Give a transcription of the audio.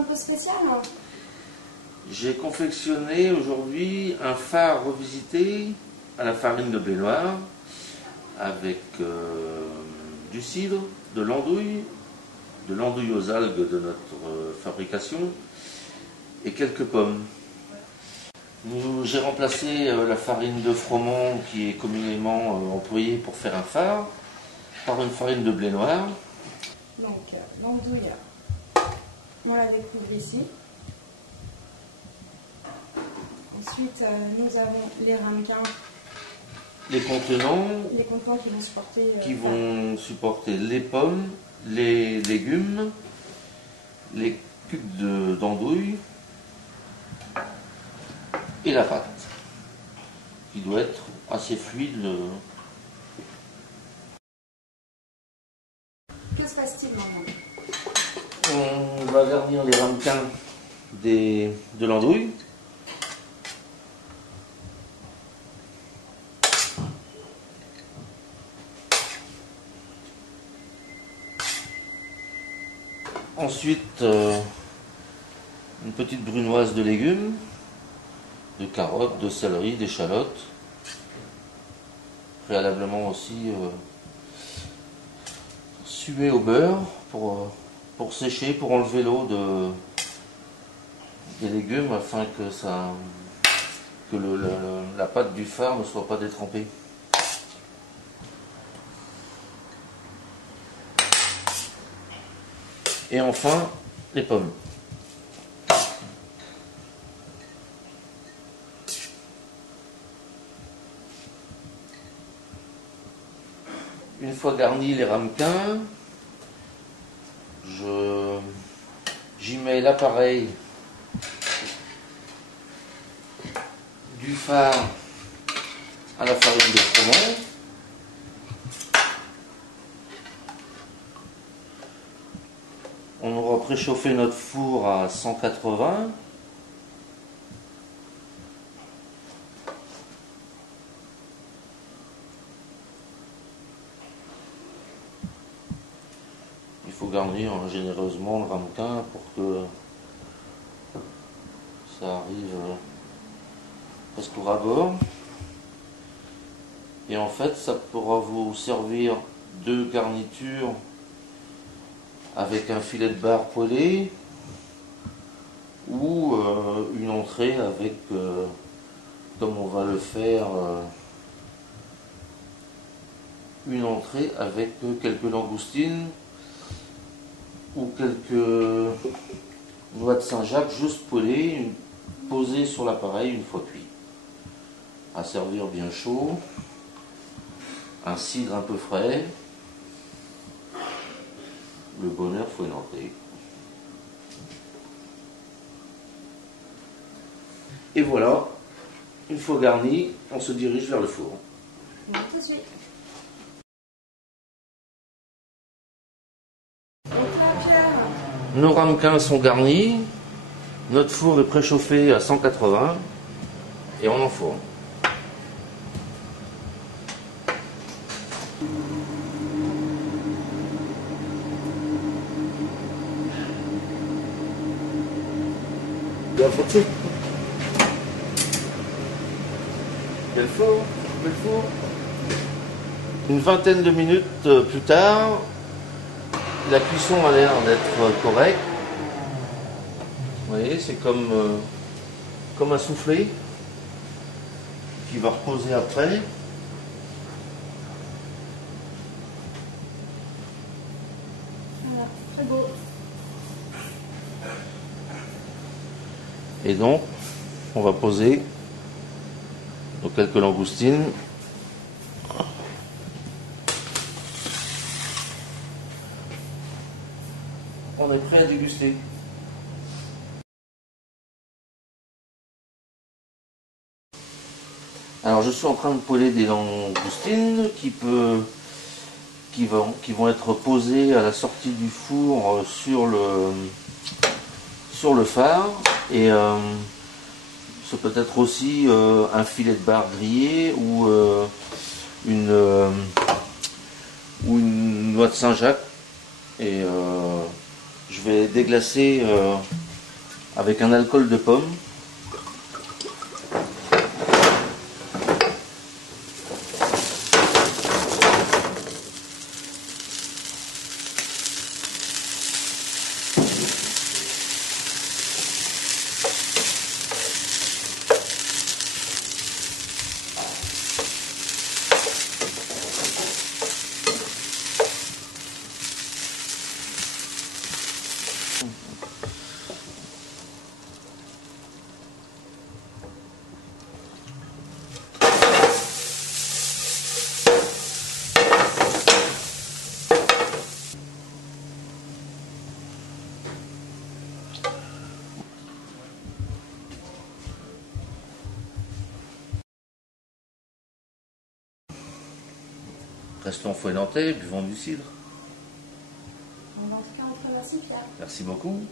un peu spécial. J'ai confectionné aujourd'hui un phare revisité à la farine de blé noir avec du cidre, de l'andouille aux algues de notre fabrication et quelques pommes. J'ai remplacé la farine de froment qui est communément employée pour faire un phare par une farine de blé noir. Donc l'andouille, on la découvre ici. Ensuite, nous avons les ramequins. Les contenants qui vont supporter les pommes, les légumes, les cubes d'andouille et la pâte qui doit être assez fluide. Que se passe-t-il maintenant? On va garnir les ramequins de l'andouille. Ensuite, une petite brunoise de légumes, de carottes, de céleri, d'échalotes. Préalablement aussi suer au beurre pour sécher, pour enlever l'eau des légumes afin que la pâte du phare ne soit pas détrempée. Et enfin, les pommes. Une fois garnis les ramequins, j'y mets l'appareil du phare à la farine de froment. On aura préchauffé notre four à 180. Il faut garnir généreusement le ramequin pour que ça arrive presque au ras-bord. Et en fait, ça pourra vous servir de garniture avec un filet de bar poêlé ou une entrée avec, comme on va le faire, une entrée avec quelques langoustines ou quelques noix de Saint-Jacques juste poêlées, posées sur l'appareil une fois cuit. À servir bien chaud, un cidre un peu frais. Le bonheur faut une entrée. Et voilà, une fois garni, on se dirige vers le four. Tout de suite. Donc là, Pierre, Nos ramequins sont garnis, notre four est préchauffé à 180 et on enfourne. Quel four? Quel four? Une vingtaine de minutes plus tard, la cuisson a l'air d'être correcte. Vous voyez, c'est comme un soufflé qui va reposer après. voilà, très beau. Et donc, on va poser nos quelques langoustines. On est prêt à déguster. Alors je suis en train de poêler des langoustines qui vont être posées à la sortie du four sur le phare. Et ce peut être aussi un filet de bar grillé ou une noix de Saint-Jacques. Et je vais déglacer avec un alcool de pomme. Restons fouet nantais, buvons du cidre. En tout cas, on te remercie, Pierre. Merci beaucoup.